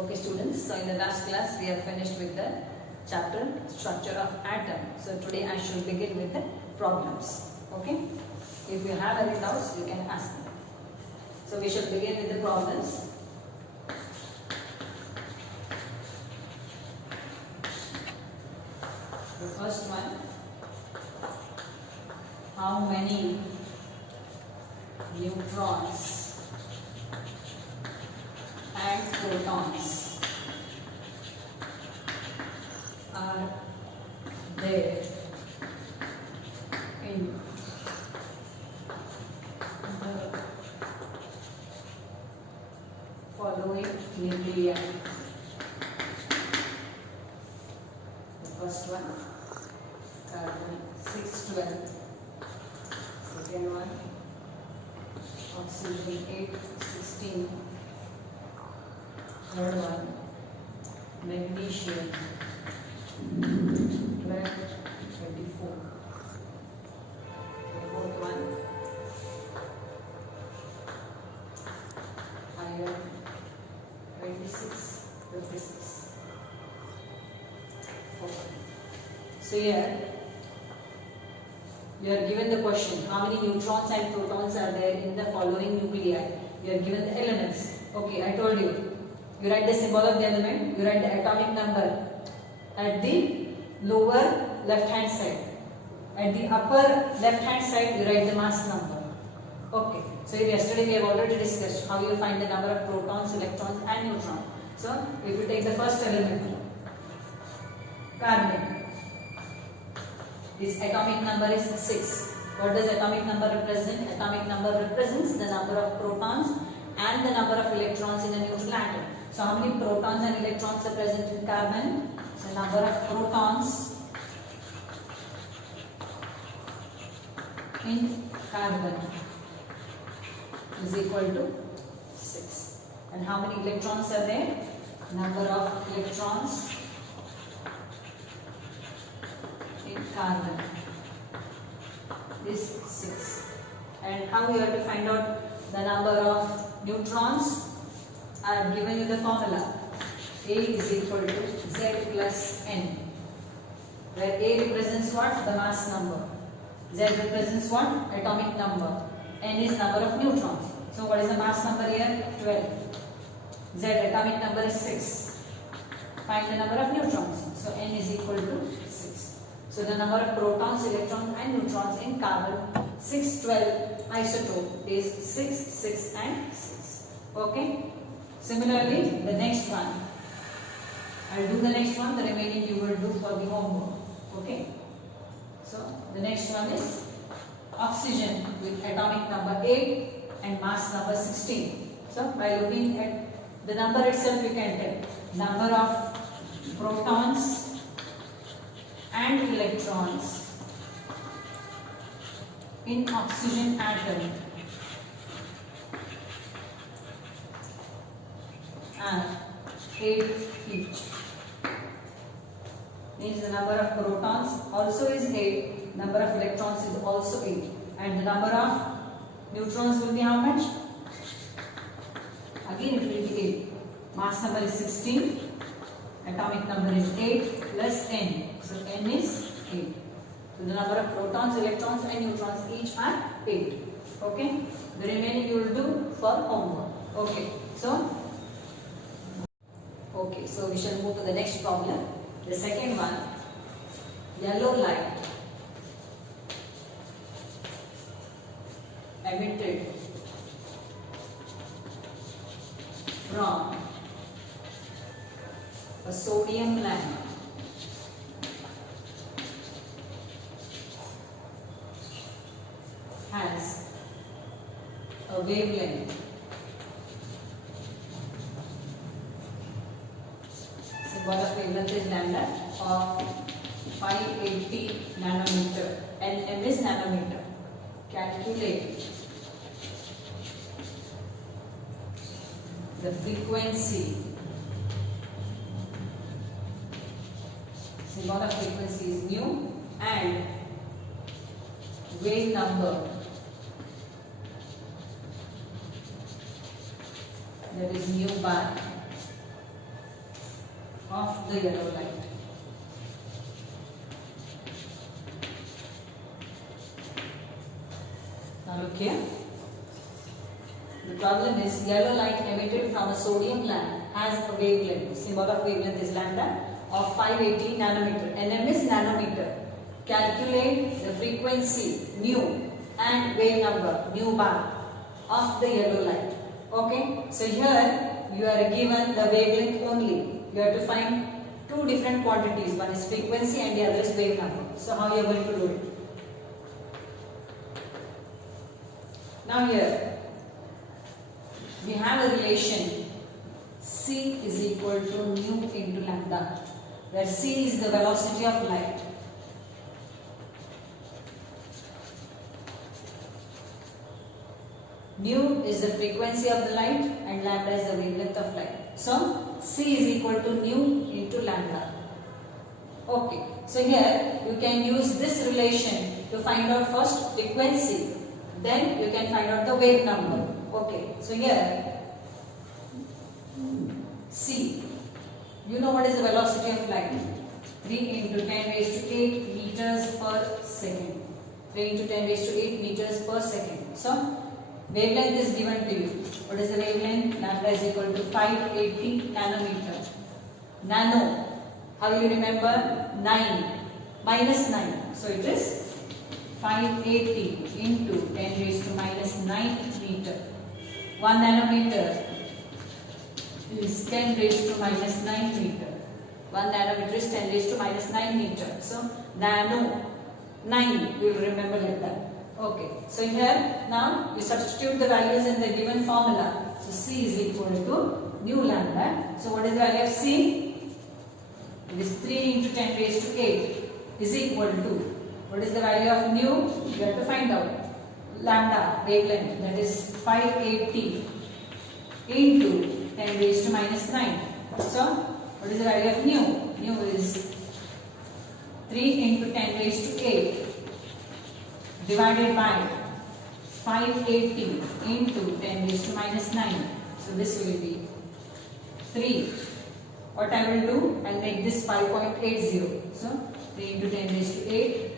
Okay students, so in the last class we have finished with the chapter structure of atom. So today I shall begin with the problems. Okay, if you have any doubts you can ask me. So we shall begin with the problems. The first one, how many neutrons and protons are there in the following nuclei. The first one, carbon 612. Second one, oxygen 816. Third one, magnesium 1224. The fourth one, iron 2656. Okay. So here you are given the question, how many neutrons and protons are there in the following nuclei? You are given the elements. Okay, I told you. You write the symbol of the element, you write the atomic number at the lower left hand side. At the upper left hand side, you write the mass number. Okay, so yesterday we have already discussed how you find the number of protons, electrons and neutrons. So, if you take the first element, carbon, its atomic number is 6. What does atomic number represent? Atomic number represents the number of protons and the number of electrons in a neutral atom. So how many protons and electrons are present in carbon? So number of protons in carbon is equal to 6. And how many electrons are there? Number of electrons in carbon is 6. And how we have to find out the number of neutrons? I have given you the formula. A is equal to Z plus N, where A represents what? The mass number. Z represents what? Atomic number. N is number of neutrons. So what is the mass number here? 12. Z atomic number is 6. Find the number of neutrons. So N is equal to 6. So the number of protons, electrons and neutrons in carbon 612 isotope is 6, 6 and 6. Okay. Similarly, the next one. I will do the next one. The remaining you will do for the homework. Okay. So the next one is oxygen with atomic number 8 and mass number 16. So by looking at the number itself, you can tell number of protons and electrons in oxygen atom are 8 each. Means the number of protons also is 8, number of electrons is also 8, and the number of neutrons will be how much? Again it will be 8. Mass number is 16, atomic number is 8 plus N. So N is 8. So the number of protons, electrons and neutrons each are 8. Okay. The remaining you will do for homework. Okay. So we shall move to the next problem. The second one, yellow light emitted from a sodium lamp has a wavelength symbol of wavelength is lambda of 580 nanometer and m is nanometer. Calculate the frequency, symbol of frequency is nu, and wave number, that is mu bar, of the yellow light. Now look here. The problem is yellow light emitted from a sodium lamp has a wavelength, symbol of wavelength is lambda, of 580 nanometer. Nm is nanometer. Calculate the frequency nu and wave number nu bar of the yellow light. Okay, so here you are given the wavelength only. You have to find two different quantities. One is frequency and the other is wave number. So how you are going to do it? Now here we have a relation C is equal to nu into lambda, where C is the velocity of light. Nu is the frequency of the light and lambda is the wavelength of light. So C is equal to nu into lambda. Okay, so here you can use this relation to find out first frequency, then you can find out the wave number. Okay, so here C, you know what is the velocity of light? 3 into 10 raised to 8 meters per second. 3 into 10 raised to 8 meters per second. So wavelength is given to you. What is the wavelength? Lambda is equal to 580 nanometer. Nano, how will you remember? 9 minus 9. So it is 580 into 10 raised to minus 9 meter. 1 nanometer is 10 raised to minus 9 meter. 1 nanometer is 10 raised to minus 9 meter. So nano, 9, you will remember like that. Okay, so here now you substitute the values in the given formula. So C is equal to nu lambda. So what is the value of C? It is 3 into 10 raised to 8 is equal to, what is the value of nu? You have to find out. Lambda, wavelength, that is 580 into 10 raised to minus 9. So what is the value of nu? Nu is 3 into 10 raised to 8 divided by 580 into 10 raised to minus 9. So this will be 3. What I will do, I will make this 5.80. So 3 into 10 raised to 8,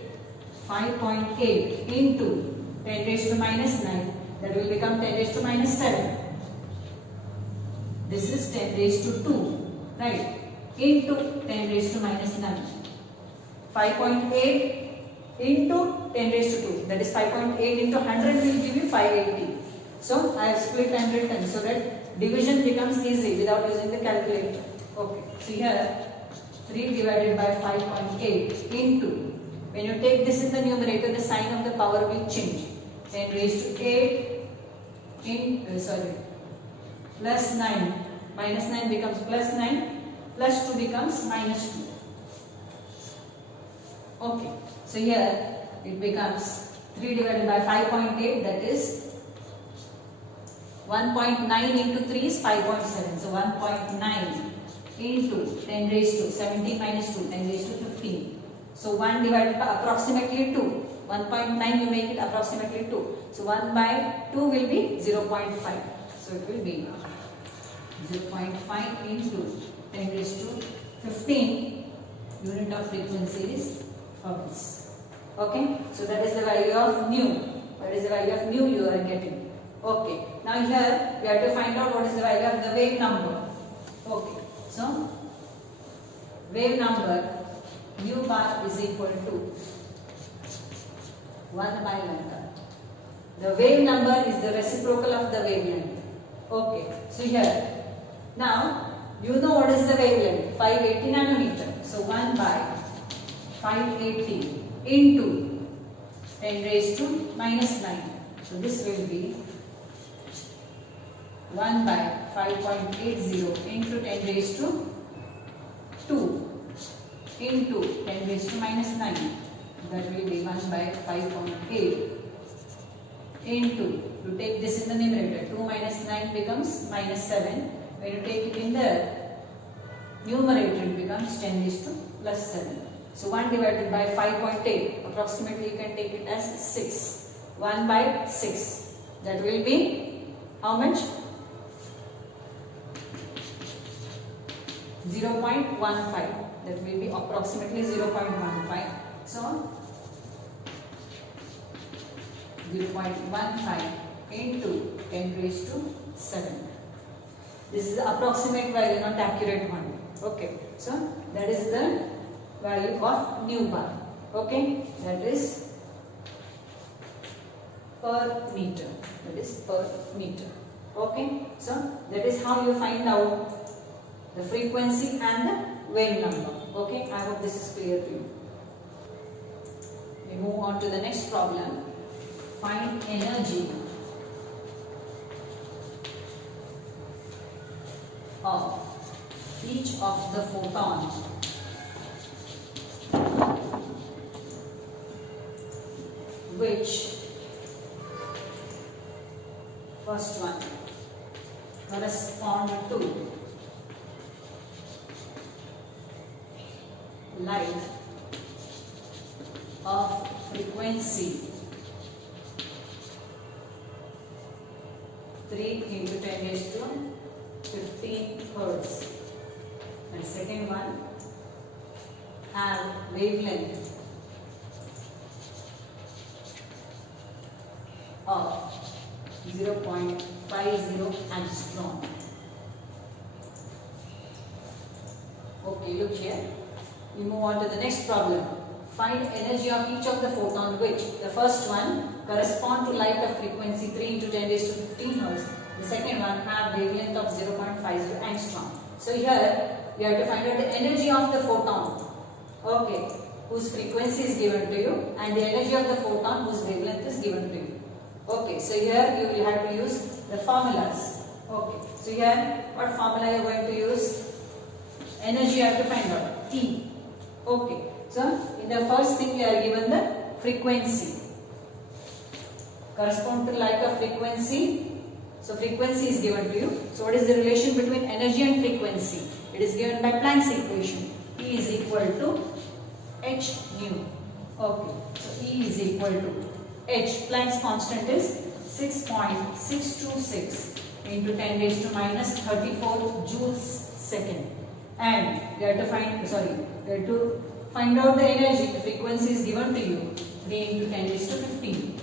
5.8 into 10 raised to minus 9, that will become 10 raised to minus 7. This is 10 raised to 2, right? Into 10 raised to minus 9. 5.8 into 10 raised to 2, that is 5.8 into 100 will give you 580. So I have split and written so that division becomes easy without using the calculator. Okay, so here 3 divided by 5.8 into, when you take this in the numerator, the sign of the power will change. 10 raised to 8 in, plus 9, minus 9 becomes plus 9, plus 2 becomes minus 2. Okay, so here it becomes 3 divided by 5.8, that is 1.9 into 3 is 5.7. So 1.9 into 10 raised to 17 minus 2, 10 raised to 15. So 1 divided by approximately 2. 1.9 you make it approximately 2. So 1 by 2 will be 0.5. So it will be 0.5 into 10 raised to 15. Unit of frequency is hertz. Okay. So that is the value of nu. What is the value of nu you are getting? Okay. Now here we have to find out what is the value of the wave number. Okay. So wave number nu bar is equal to 1 by lambda. The wave number is the reciprocal of the wavelength. Okay. So here, now you know what is the wavelength, 580 nanometer. So 1 by 580 into 10 raised to minus 9. So this will be 1 by 5.80 into 10 raised to 2 into 10 raised to minus 9. That will be 1 by 5.8 into, you take this in the numerator, 2 minus 9 becomes minus 7. When you take it in the numerator, it becomes 10 raised to plus 7. So 1 divided by 5.8, approximately you can take it as 6. 1 by 6. That will be how much? 0.15. That will be approximately 0.15. So 0.15 into 10 raised to 7. This is the approximate value, not accurate one. Okay. So that is the value of nu bar. Okay. That is per meter. That is per meter. Okay. So that is how you find out the frequency and the wave number. Okay. I hope this is clear to you. We move on to the next problem. Find energy of each of the photons which first one correspond to light of frequency 3 into 10 raised to 15 hertz, and second one have wavelength of 0.50 angstrom. Okay, look here. We move on to the next problem. Find energy of each of the photon which the first one correspond to light of frequency 3 into 10 raised to 15 hertz. The second one have wavelength of 0.50 angstrom. So here you have to find out the energy of the photon. Okay, whose frequency is given to you, and the energy of the photon whose wavelength is given to you. Okay, so here you will have to use the formulas. Okay, so here what formula you are going to use? Energy you have to find out. E. Okay, so in the first thing you are given the frequency. Correspond to light of frequency. So frequency is given to you. So what is the relation between energy and frequency? It is given by Planck's equation. E is equal to h nu. Okay, so E is equal to h. Planck's constant is 6.626 into 10 raised to minus 34 joules second. And you have to find out the energy. The frequency is given to you 3 into 10 raised to 15.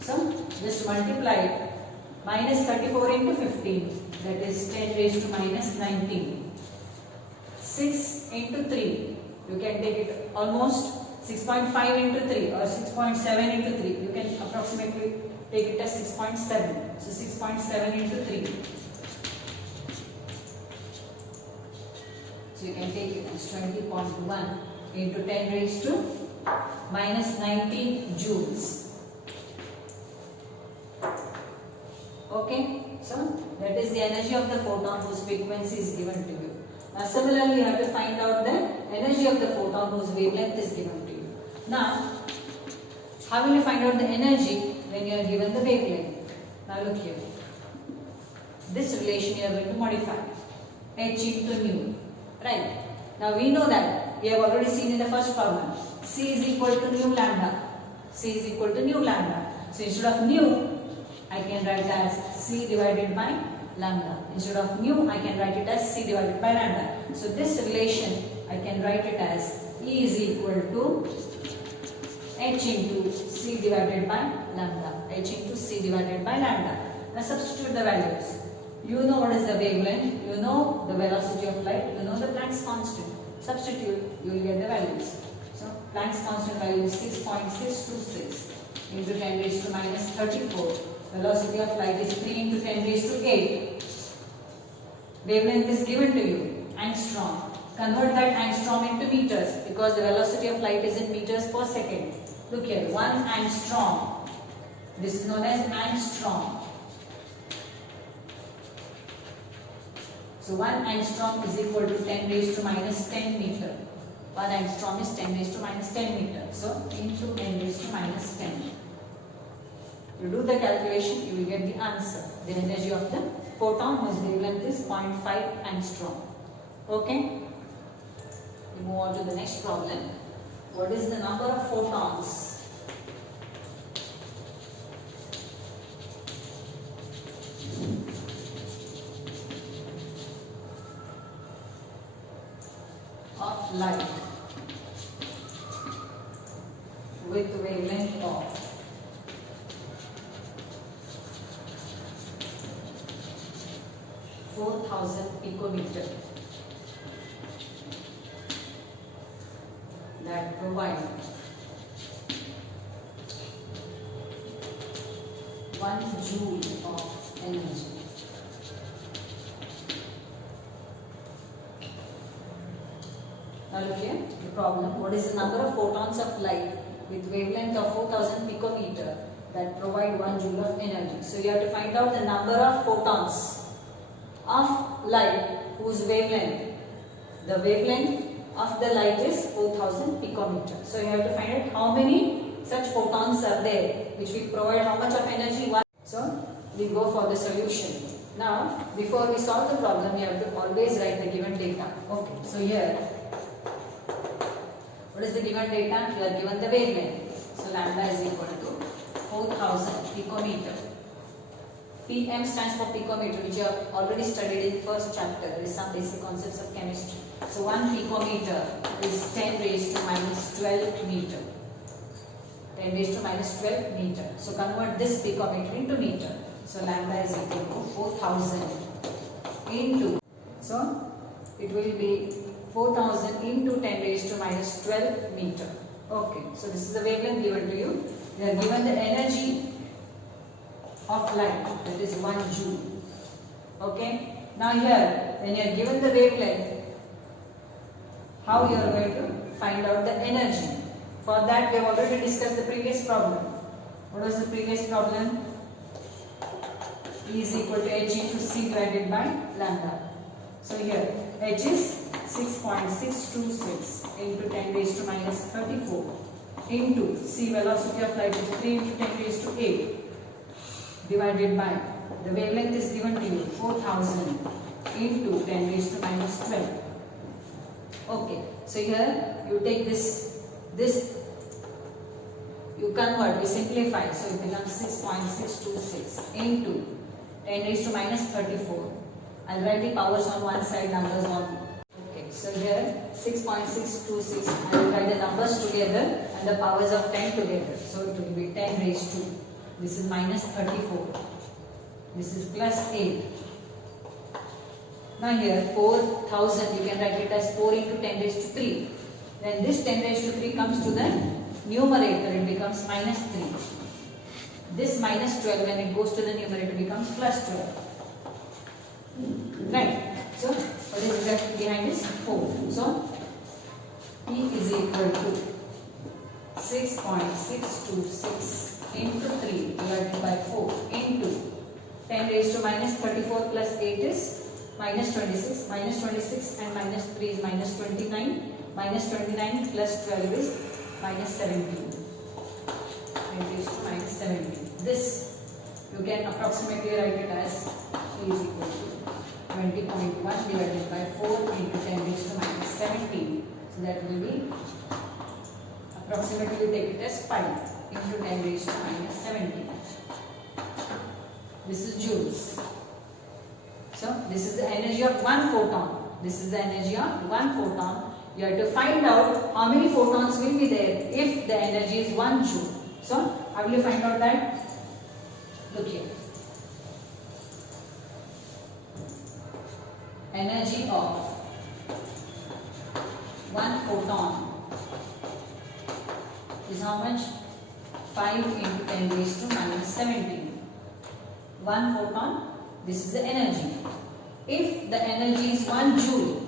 So just multiply it. Minus 34 into 15, that is 10 raised to minus 19. 6 into 3, you can take it almost 6.5 into 3 or 6.7 into 3. You can approximately take it as 6.7. So 6.7 into 3. So you can take it as 20.1 into 10 raised to minus 19 joules. Okay, so that is the energy of the photon whose frequency is given to you. Now similarly you have to find out the energy of the photon whose wavelength is given to you. Now how will you find out the energy when you are given the wavelength? Now look here. This relation you are going to modify. H into nu. Right. Now we know that we have already seen in the first problem. C is equal to nu lambda. C is equal to nu lambda. So instead of nu, I can write as C divided by lambda. Instead of nu, I can write it as C divided by lambda. So this relation, I can write it as E is equal to H into C divided by lambda. H into C divided by lambda. Now substitute the values. You know what is the wavelength, you know the velocity of light, you know the Planck's constant. Substitute, you will get the values. So Planck's constant value is 6.626 into 10 raised to minus 34. Velocity of light is 3 into 10 raised to 8. Wavelength is given to you, angstrom. Convert that angstrom into meters because the velocity of light is in meters per second. Look here, 1 angstrom. This is known as angstrom. So 1 angstrom is equal to 10 raised to minus 10 meter. 1 angstrom is 10 raised to minus 10 meter. So into 10 raised to minus 10. You do the calculation, you will get the answer. The energy of the photon whose wavelength is 0.5 angstrom. Okay? We move on to the next problem. What is the number of photons light with wavelength of 4000 picometer that provide 1 joule of energy. Now look here, the problem. What is the number of photons of light with wavelength of 4000 picometer that provide 1 joule of energy? So you have to find out the number of photons of light whose wavelength, the wavelength of the light is 4000 picometer. So you have to find out how many such photons are there which will provide how much of energy. So we go for the solution. Now before we solve the problem, we have to always write the given data. Okay, so here what is the given data? We are given the wavelength. So lambda is equal to 4000 picometer. PM stands for picometer, which you have already studied in first chapter. There is some basic concepts of chemistry. So 1 picometer is 10 raised to minus 12 meter. 10 raised to minus 12 meter. So convert this picometer into meter. So lambda is equal to 4000 into. So it will be 4000 into 10 raised to minus 12 meter. Okay. So this is the wavelength given to you. They are given the energy of light, that is 1 joule. Okay. Now here, when you are given the wavelength, how you are going to find out the energy? For that, we have already discussed the previous problem. What was the previous problem? E is equal to h into c divided by lambda. So here, h is 6.626 into 10 raised to minus 34 into c, velocity of light is 3 into 10 raised to 8 divided by the wavelength is given to you 4000 into 10 raised to minus 12. Okay, so here you take this you convert, you simplify, so it becomes 6.626 into 10 raised to minus 34. I'll write the powers on one side, numbers on. Okay, so here 6.626, I will write the numbers together and the powers of 10 together. So it will be 10 raised to, this is minus 34, this is plus 8. Now here 4000, you can write it as 4 into 10 raised to 3. Then this 10 raised to 3 comes to the numerator, it becomes minus 3. This minus 12, when it goes to the numerator, becomes plus 12. Right. So what is left behind is 4. So E is equal to 6.626 into 3 divided by 4 into 10 raised to minus 34 plus 8 is minus 26. Minus 26 and minus 3 is minus 29. Minus 29 plus 12 is minus 17. 10 raised to minus 17. This you can approximately write it as E is equal to 20.1 divided by 4 into 10 raised to minus 17. So that will be approximately, you take it as 5 into 10 raised to minus 17. This is joules. So this is the energy of 1 photon. This is the energy of 1 photon. You have to find out how many photons will be there if the energy is 1 joule. So how will you find out that? Look here. Energy of 1 photon is how much? 5 into 10 raised to minus 17. 1 photon, this is the energy. If the energy is 1 joule,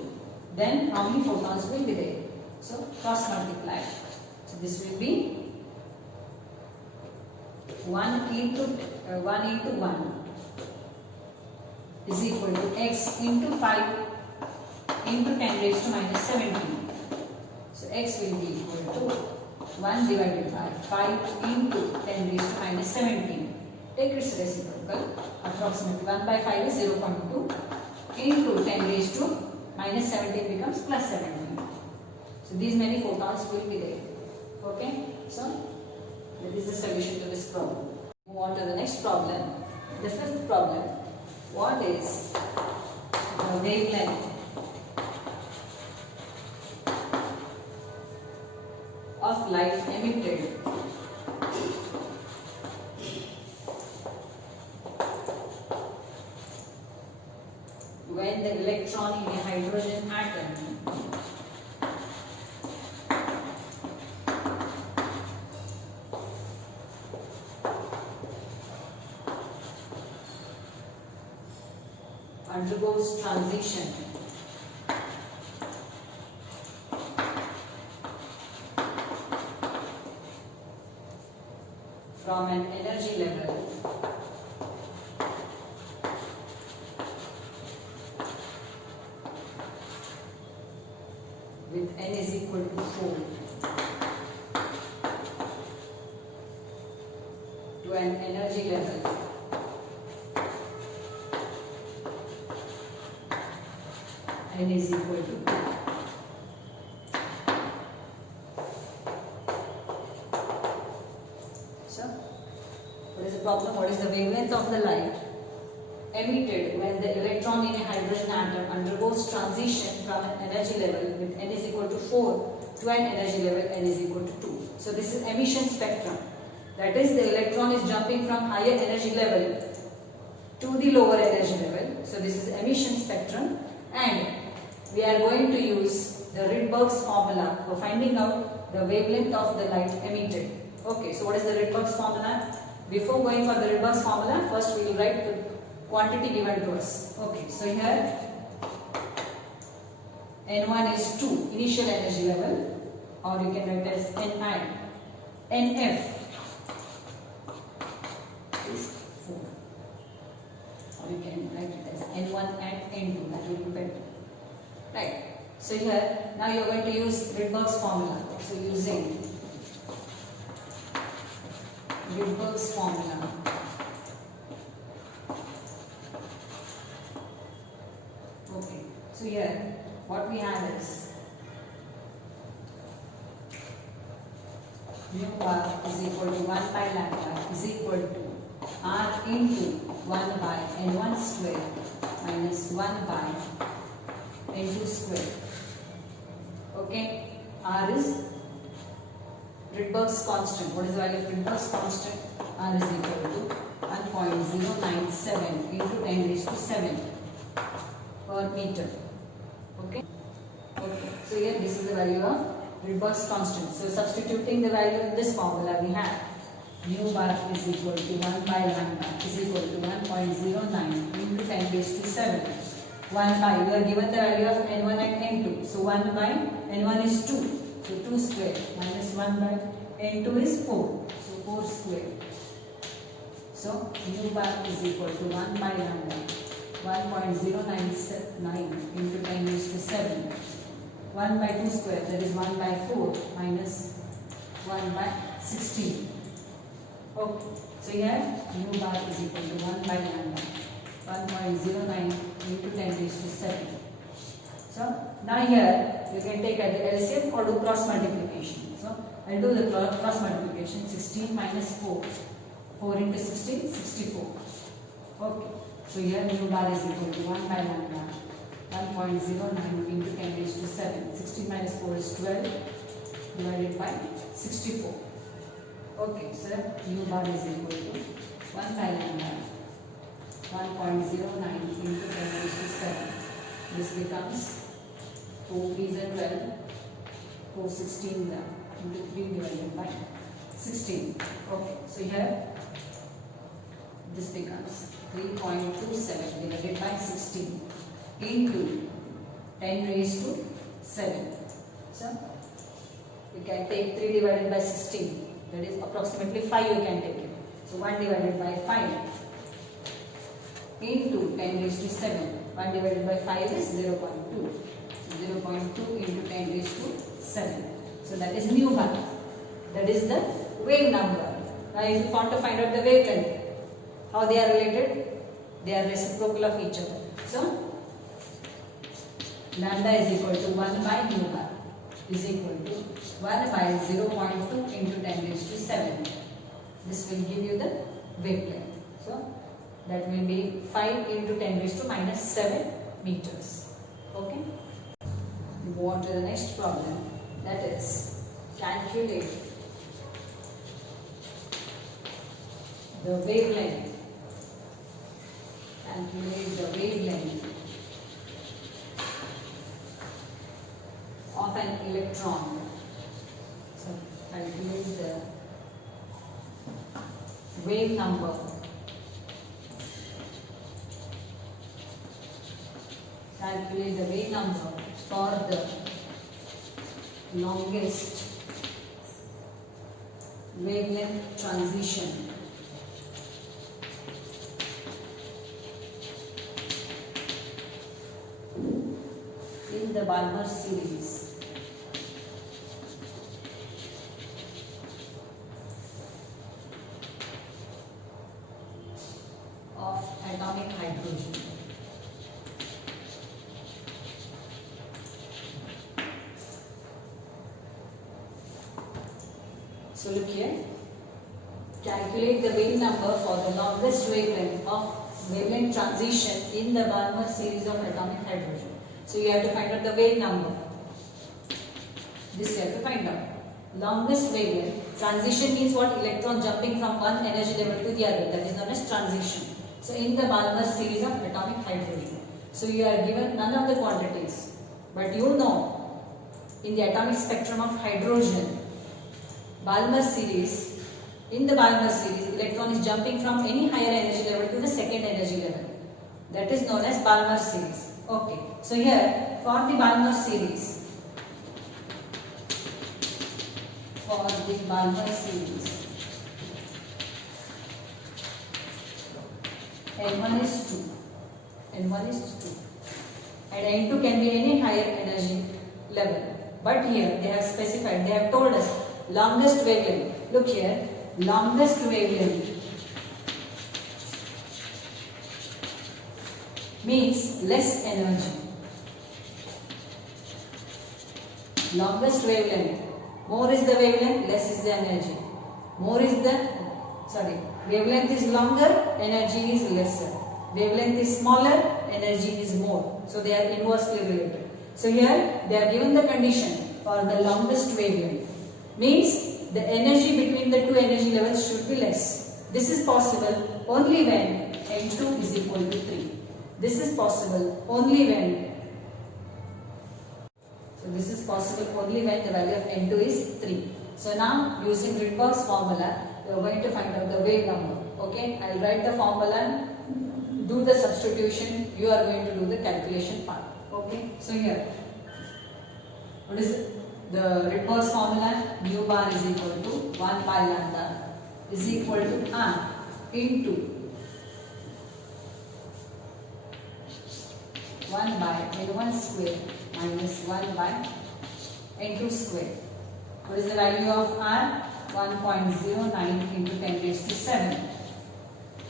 then how many photons will be there? So cross multiply. So this will be 1 into 1 is equal to x into 5 into 10 raised to minus 17. So x will be equal to 1 divided by 5 into 10 raised to minus 17. Take its reciprocal. Approximately 1 by 5 is 0.2 into 10 raised to minus 17 becomes plus 17. So these many photons will be there. Okay. So that is the solution to this problem. Move on to the next problem. The fifth problem. What is the wavelength of light emitted when the electron in a hydrogen atom undergoes transition from an energy level with n is equal to 4 to an energy level n is equal to 2. So, what is the problem? What is the wavelength of the light emitted when the electron in a hydrogen atom undergoes transition from an energy level with n is equal to 4 to an energy level n is equal to 2. So, this is emission spectrum. That is, the electron is jumping from higher energy level to the lower energy level. So, this is emission spectrum, and we are going to use the Rydberg's formula for finding out the wavelength of the light emitted. Okay, so what is the Rydberg's formula? Before going for the Rydberg's formula, first we will write the quantity given to us. Okay, so here N1 is 2, initial energy level, or you can write as Ni. Nf is 4, or you can write it as N1 and N2, that will be better. Right. So here, now you are going to use Rydberg's formula. So using Rydberg's formula, okay. So here, what we have is mu bar is equal to 1 by lambda is equal to R into 1 by N1 square minus 1 by N2 square. Okay, R is Rydberg's constant. What is the value of Rydberg's constant? R is equal to 1.097 into 10 raised to 7 per meter. Okay. Okay. So here this is the value of Rydberg's constant. So substituting the value in this formula, we have mu bar is equal to 1 by lambda is equal to 1.09 into 10 raised to 7. 1 by, we are given the value of N1 and N2. So 1 by N1 is 2. So 2 square minus 1 by N2 is 4. So 4 square. So mu bar is equal to 1 by lambda 1.099 into 10 raised to 7. 1 by 2 square, that is 1 by 4 minus 1 by 16. Okay. So here mu bar is equal to 1 by lambda 1.09 into 10 raised to 7. So now here you can take either LCM or do cross multiplication. So I'll do the cross multiplication. 16 minus 4. 4 into 16, 64. Okay. So here mu bar is equal to 1 by lambda 1.09 into 10 raised to 7. 16 minus 4 is 12 divided by 64. Okay, so mu bar is equal to 1 by lambda 1.09 into 10 raised to 7. This becomes 4 3s are 12, 4 16s are into 3 divided by 16. Okay, so here this becomes 3.27 divided by 16 into 10 raised to 7. So you can take 3 divided by 16, that is approximately 5 you can take it. So 1 divided by 5 into 10 raised to 7. 1 divided by 5 is 0.2. So 0.2 into 10 raised to 7. So that is mu bar. That is the wave number. Now if you want to find out the wavelength, how they are related? They are reciprocal of each other. So lambda is equal to 1 by mu bar is equal to 1 by 0.2 into 10 raised to 7. This will give you the wavelength. So that will be 5 into 10 raised to minus 7 meters. Okay. We move on to the next problem. That is calculate the wavelength. Calculate the wavelength of an electron. So calculate the wave number for the longest wavelength transition in the Balmer series of atomic hydrogen. So look here, calculate the wave number for the longest wavelength of wavelength transition in the Balmer series of atomic hydrogen. So you have to find out the wave number. This you have to find out. Longest wavelength. Transition means what? Electron jumping from one energy level to the other. That is known as transition. So in the Balmer series of atomic hydrogen. So you are given none of the quantities. But you know, in the atomic spectrum of hydrogen, Balmer series, in the Balmer series, electron is jumping from any higher energy level to the second energy level. That is known as Balmer series. Okay. So here, for the Balmer series, N1 is 2, N1 is 2, and N2 can be any higher energy level. But here they have specified, they have told us longest wavelength. Look here, longest wavelength means less energy. Longest wavelength, more is the wavelength, less is the energy. Wavelength is longer, energy is lesser. Wavelength is smaller, energy is more. So they are inversely related. So here they are given the condition for the longest wavelength. Means the energy between the two energy levels should be less. This is possible only when N2 is equal to 3. This is possible only when the value of N2 is 3. So now using Rydberg's formula, we are going to find out the wave number. Okay, I will write the formula, do the substitution, you are going to do the calculation part. Okay, so here, what is the Rydberg's formula? Mu bar is equal to 1 by lambda is equal to R into 1 by N1 square minus 1 by N2 square. What is the value of R? 1.09 into 10 raised to 7.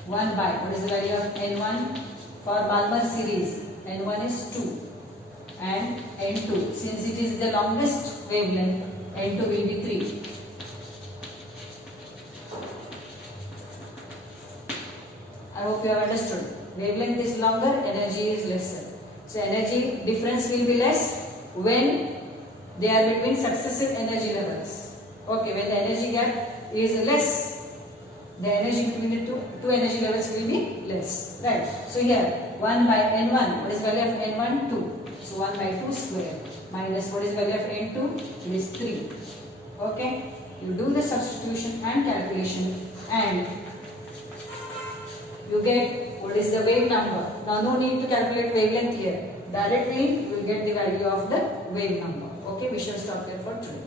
1 by, what is the value of N1 for Balmer series? N1 is 2 and N2, since it is the longest wavelength, N2 will be 3. I hope you have understood. Wavelength is longer, energy is lesser. So energy difference will be less when they are between successive energy levels. Okay, when the energy gap is less, the energy between the two energy levels will be less. Right. So here 1 by N1, what is the value of N1? 2. So 1 by 2 square minus what is the value of N2? It is 3. Okay. You do the substitution and calculation and you get what is the wave number. Now no need to calculate wavelength here. Directly you will get the value of the wave number. Okay, we shall stop here for today.